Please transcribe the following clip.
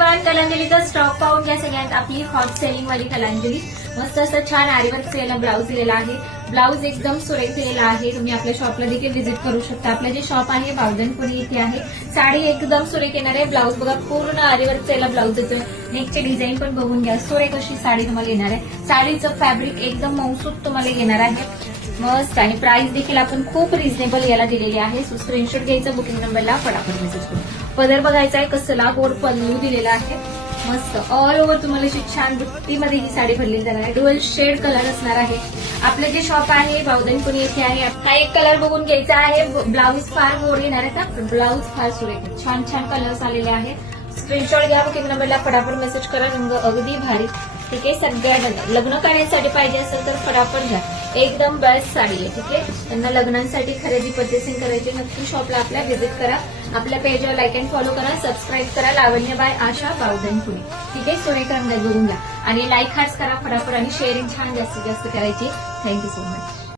Everyone, कलांजलीचा stock पाहून घ्या सगळ्यात आपली हॉट सेलिंग वाली कलांजली. मस्त असं छान आरीवर्क सेल ब्लाऊज दिलेला आहे. ब्लाऊज एकदम सुरेख दिलेला आहे. तुम्ही आपल्या शॉपला देखील व्हिजिट करू शकता. आपलं जे शॉप आहे बावधनपुरी इथे आहे. साडी एकदम सुरेख येणार आहे. ब्लाऊज बघा पूर्ण आरीवर्क सेल ब्लाऊज येतोय. नेकची डिझाईन पण बघून घ्या. सुरेख अशी साडी तुम्हाला येणार आहे. साडीचं फॅब्रिक एकदम मौसूद तुम्हाला येणार आहे. मस्त आणि प्राइस देखील आपण खूप रिझनेबल याला दिलेली आहे. सो स्क्रीनशॉट घ्यायचा, बुकिंग नंबरला फटाफट मेसेज करू. पदर बघायचा आहे कसला गोड पल्लू दिलेला आहे. मस्त ऑल ओव्हर तुम्हाला अशी छान बुट्टीमध्ये ही साडी भरलेली जाणार आहे. डुअल शेड कलर असणार आहे. आपलं जे शॉप आहे बावधनपुरी येथे आहे. हा एक कलर बघून घ्यायचा आहे. ब्लाऊज फार गोड येणार आहे. ब्लाऊज फार सुरेख छान छान कलर्स आलेले आहेत. स्क्रीनशॉट घ्या, बुकिंग नंबरला फटाफट मेसेज करा. रंग अगदी भारी. ठीक आहे, सगळ्या लग्न करण्यासाठी पाहिजे असेल तर फटाफट घ्या. एकदम बेस्ट साडी आहे. ठीक आहे, त्यांना लग्नांसाठी खरेदी पर्चेसिंग करायची नक्की शॉपला आपल्या व्हिजिट करा. आपल्या पेजवर लाईक अँड फॉलो करा, सबस्क्राईब करा. लावण्य बाय आशा बावधनपुरी. ठीक आहे, सुरेख रंग बघून घ्या आणि लाईक हार्ट्स करा फटाफट आणि शेअरिंग छान जास्तीत जास्त करायची. Thank you so much.